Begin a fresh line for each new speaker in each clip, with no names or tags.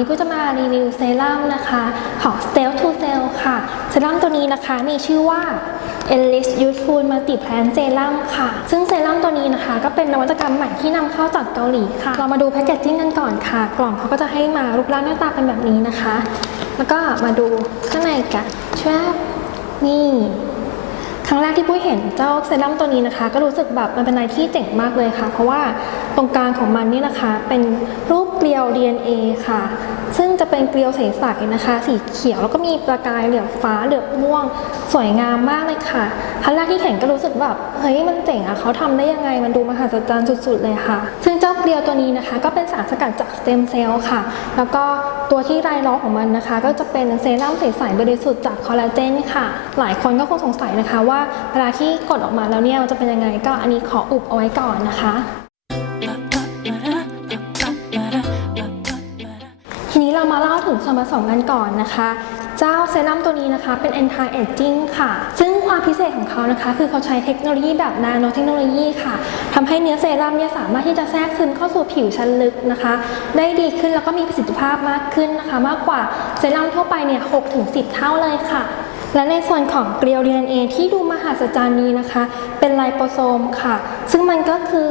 นี้ก็จะมารีวิวเซรั่มนะคะของ Stealth to Cell ค่ะ เซรั่มตัวนี้นะคะมีชื่อว่า Enlist Youthful Multi Plant Serum ค่ะ ซึ่งเซรั่มตัวนี้นะคะ ก็เป็นนวัตกรรมใหม่ที่นำเข้าจากเกาหลีค่ะ เรามาดูแพคเกจจิ้งกันก่อนค่ะ กล่องเขาก็จะให้มารูปร่างหน้าตาเป็นแบบนี้นะคะ แล้วก็มาดูข้างในกันแชบนี่ ครั้งแรกที่ปุ้ยเห็นเจ้าเซรั่มตัวนี้นะคะ ก็รู้สึกแบบมันเป็นอะไรที่เจ๋งมากเลยค่ะ เพราะว่าตรงกลางของมันนี่นะคะ เป็นรูปเกลียว DNA ค่ะ ซึ่งจะเป็นเกลียวใสๆนะคะ สีเขียวแล้วก็มีประกายเหลือบฟ้าเหลือบม่วง สวยงามมากเลยค่ะครั้งแรกที่เห็นก็รู้สึกแบบเฮ้ยมันเจ๋งอะเขาทำได้ยังไงมันดูมหัศจรรย์สุด ๆ เลยค่ะ ซึ่งเจ้าเกลียวตัวนี้นะคะ ก็เป็นสารสกัดจากสเต็มเซลล์ค่ะ แล้วก็ ตัวที่รายล้อมของมันนะคะ ก็จะเป็นเซรั่มใสๆบริสุทธิ์จากคอลลาเจนค่ะ หลายคนก็คงสงสัยนะคะว่าเวลาที่กดออกมาแล้วเนี่ยมันจะเป็นยังไงก็อันนี้ขออุบเอาไว้ก่อนนะคะ ถึงส่วนผสมกันก่อนนะคะ เจ้าเซรั่มตัวนี้นะคะ เป็น anti aging ค่ะ ซึ่งความพิเศษของเขานะคะ คือเขาใช้เทคโนโลยีแบบนาโนเทคโนโลยีค่ะทำให้เนื้อเซรั่มเนี่ยสามารถที่จะแทรกซึมเข้าสู่ผิวชั้นลึกนะคะ ได้ดีขึ้นแล้วก็มีประสิทธิภาพมากขึ้นนะคะ มากกว่าเซรั่มทั่วไปเนี่ย6-10เท่าเลยค่ะและในส่วนของเกลียว DNA ที่ดูมหัศจรรย์นี้นะคะ เป็นไลโปโซมค่ะ ซึ่งม ก็คือ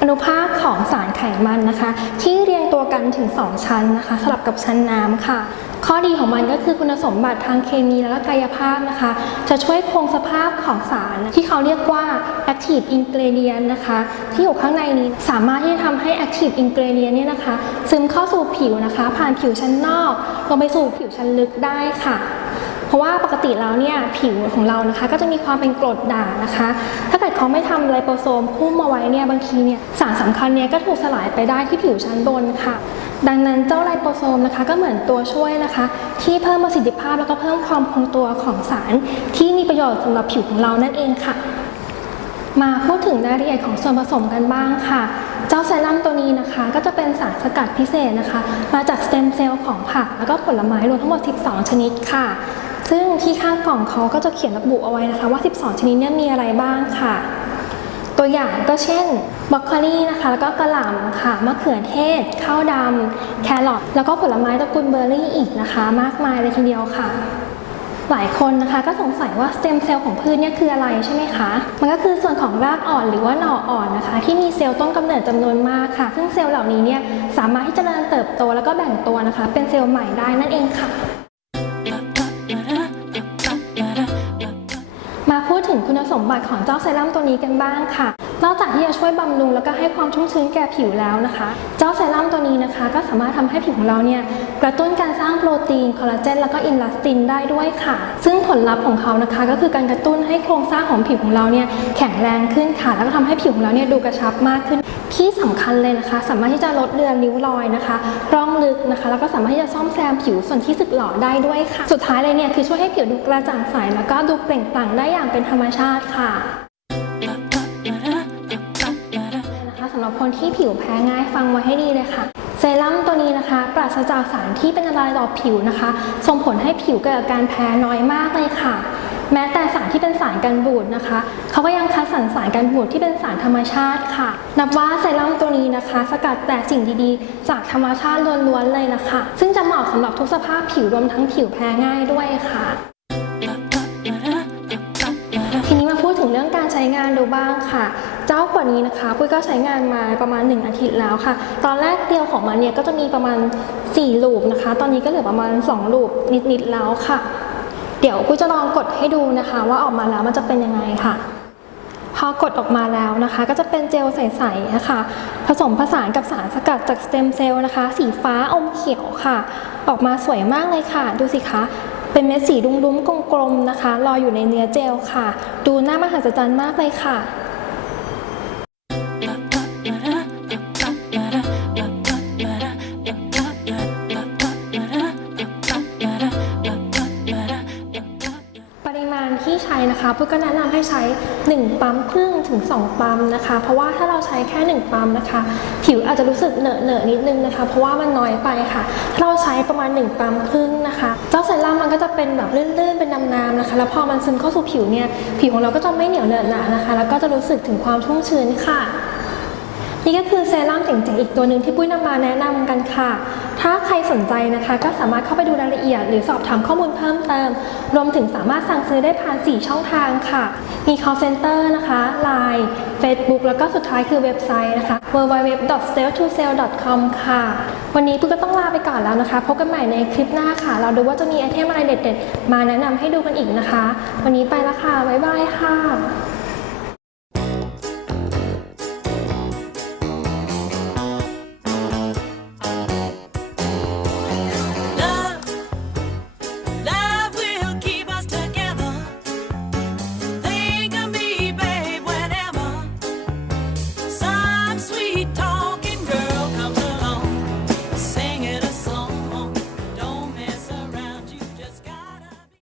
อนุภาคของสารไขมันนะคะ ที่เรียงตัวกันถึง 2 ชั้นนะคะสลับกับชั้นน้ำค่ะ ข้อดีของมันก็คือคุณสมบัติทางเคมีและกายภาพนะคะ จะช่วยคงสภาพของสาร ที่เขาเรียกว่า active ingredient นะคะ ที่อยู่ข้างในนี้สามารถที่จะทำให้ active ingredient เนี่ยนะคะ ซึมเข้าสู่ผิวนะคะ ผ่านผิวชั้นนอกลงไปสู่ผิวชั้นลึกได้ค่ะ เพราะว่าปกติแล้วเนี่ยผิวของเรานะคะ ก็จะมีความเป็นกรดด่างนะคะ ถ้าเกิดเขาไม่ทำไลโปโซมคุ้มมาไว้เนี่ยบางทีเนี่ยสารสำคัญเนี่ยก็ถูกสลายไปได้ที่ผิวชั้นบนค่ะ ดังนั้นเจ้าไลโปโซมนะคะก็เหมือนตัวช่วยนะคะ ที่เพิ่มประสิทธิภาพแล้วก็เพิ่มความคงตัวของสาร ที่มีประโยชน์สำหรับผิวของเรานั่นเองค่ะมาพูดถึงรายละเอียดของส่วนผสมกันบ้างค่ะ เจ้าเซรั่มตัวนี้นะคะ ก็จะเป็นสารสกัดพิเศษนะคะ มาจากสเต็มเซลล์ของผักแล้วก็ผลไม้รวมทั้งหมด 12 ชนิดค่ะ ซึ่งที่ข้างกล่องเขาก็จะเขียนระบุเอาไว้นะคะว่า 12 ชนิดนี่ยมีอะไรบ้างค่ะ ตัวอย่างก็เช่นบรอกโคลีนะคะ แล้วก็กระหล่ำค่ะ มะเขือเทศ ข้าวดำ แครอท แล้วก็ผลไม้ตระกูลเบอร์รี่อีกนะคะ มากมายเลยทีเดียวค่ะหลายคนนะคะก็สงสัยว่าสเต็มเซลล์ของพืชเนี่ยคืออะไรใช่ไหมคะ มันก็คือส่วนของรากอ่อนหรือว่าหน่ออ่อนนะคะ ที่มีเซลล์ต้นกำเนิดจำนวนมากค่ะ ซึ่งเซลล์เหล่านี้เนี่ยสามารถที่จะเจริญเติบโตแล้วก็แบ่งตัวนะคะ เป็นเซลล์ใหม่ได้นั่นเองค่ะ มาพูดถึงคุณสมบัติของเจ้าเซรั่มตัวนี้กันบ้างค่ะ นอกจากที่จะช่วยบำรุงแล้วก็ให้ความชุ่มชื้นแก่ผิวแล้วนะคะ เจ้าเซรั่มตัวนี้นะคะ ก็สามารถทำให้ผิวของเราเนี่ยกระตุ้นการสร้างโปรตีนคอลลาเจนแล้วก็อินลาสตินได้ด้วยค่ะ ซึ่งผลลัพธ์ของเขานะคะ ก็คือการกระตุ้นให้โครงสร้างของผิวของเราเนี่ยแข็งแรงขึ้นค่ะ แล้วก็ทำให้ผิวของเราเนี่ยดูกระชับมากขึ้นที่สำคัญเลยนะคะ สามารถที่จะลดเลือนริ้วรอยนะคะร่องลึกนะคะ แล้วก็สามารถที่จะซ่อมแซมผิวส่วนที่สึกหรอได้ด้วยค่ะ สุดท้ายเลยเนี่ยคือช่วยให้ผิวดูกระจ่างใสแล้วก็ดูเปล่งปลั่งได้อย่างเป็นธรรมชาติค่ะำหรับคนที่ผิวแพ้ง่ายฟังไว้ให้ดีเลยค่ะ เซรั่มตัวนี้นะคะ ปราศจากสารที่เป็นอันตรายต่อผิวนะคะ ส่งผลให้ผิวเกิดอาการแพ้น้อยมากเลยค่ะ แม้แต่สารที่เป็นสารกันบูดนะคะ เขาก็ยังคัดสรรสารกันบูดที่เป็นสารธรรมชาติค่ะ นับว่าเซรั่มตัวนี้นะคะ สกัดแต่สิ่งดีๆ จากธรรมชาติล้วนๆเลยนะคะ ซึ่งจะเหมาะสำหรับทุกสภาพผิวรวมทั้งผิวแพ้ง่ายด้วยค่ะทีนี้มาพูดถึงเรื่องการใช้งานดูบ้างค่ะ เจ้ากว่านี้นะคะปุ้ยก็ใช้งานมาประมาณ 1 อาทิตย์แล้วค่ะ ตอนแรกเดียวของมันเนี่ยก็จะมีประมาณ4ลูปนะคะ ตอนนี้ก็เหลือประมาณ2ลูปนิดๆแล้วค่ะ เดี๋ยวปุ้ยจะลองกดให้ดูนะคะ ว่าออกมาแล้วมันจะเป็นยังไงค่ะพอกดออกมาแล้วนะคะ ก็จะเป็นเจลใสๆนะคะผสมผสานกับสารสกัดจากสเต็มเซลล์นะคะ สีฟ้าอมเขียวค่ะ ออกมาสวยมากเลยค่ะ ดูสิคะเป็นเม็ดสีดุ้มๆกลมๆนะคะลอยอยู่ในเนื้อเจลค่ะ ดูน่ามหัศจรรย์มากเลยค่ะ นะคะพุทธก็แนะนำให้ใช้ 1 ปั๊มครึ่งถึง 2 ปั๊มนะคะ เพราะว่าถ้าเราใช้แค่ 1 ปั๊มนะคะ ผิวอาจจะรู้สึกเหนอะเหนอะๆนิดนึงนะคะ เพราะว่ามันน้อยไปค่ะ เราใช้ประมาณ 1 ปั๊มครึ่งนะคะเจ้าเซรั่มมันก็จะเป็นแบบลื่นๆ เป็นน้ำๆนะคะ แล้วพอมันซึมเข้าสู่ผิวเนี่ยผิวของเราก็จะไม่เหนียวเหนอะหนะนะคะ แล้วก็จะรู้สึกถึงความชุ่มชื้นค่ะ นี่ก็คือเซรั่มเจ๋งๆอีกตัวหนึ่งที่ปุ้ยนำมาแนะนำกันค่ะ ถ้าใครสนใจนะคะ ก็สามารถเข้าไปดูรายละเอียด หรือสอบถามข้อมูลเพิ่มเติม รวมถึงสามารถสั่งซื้อได้ผ่าน 4 ช่องทางค่ะ มี call center นะคะ Line Facebook แล้วก็สุดท้ายคือเว็บไซต์นะคะ www.sell2sell.com ค่ะ วันนี้ปุ้ยก็ต้องลาไปก่อนแล้วนะคะ พบกันใหม่ในคลิปหน้าค่ะ เราดูว่าจะมีไอเทมอะไรเด็ด ๆ มาแนะนำให้ดูกันอีกนะคะ วันนี้ไปแล้วค่ะบ๊ายบายค่ะ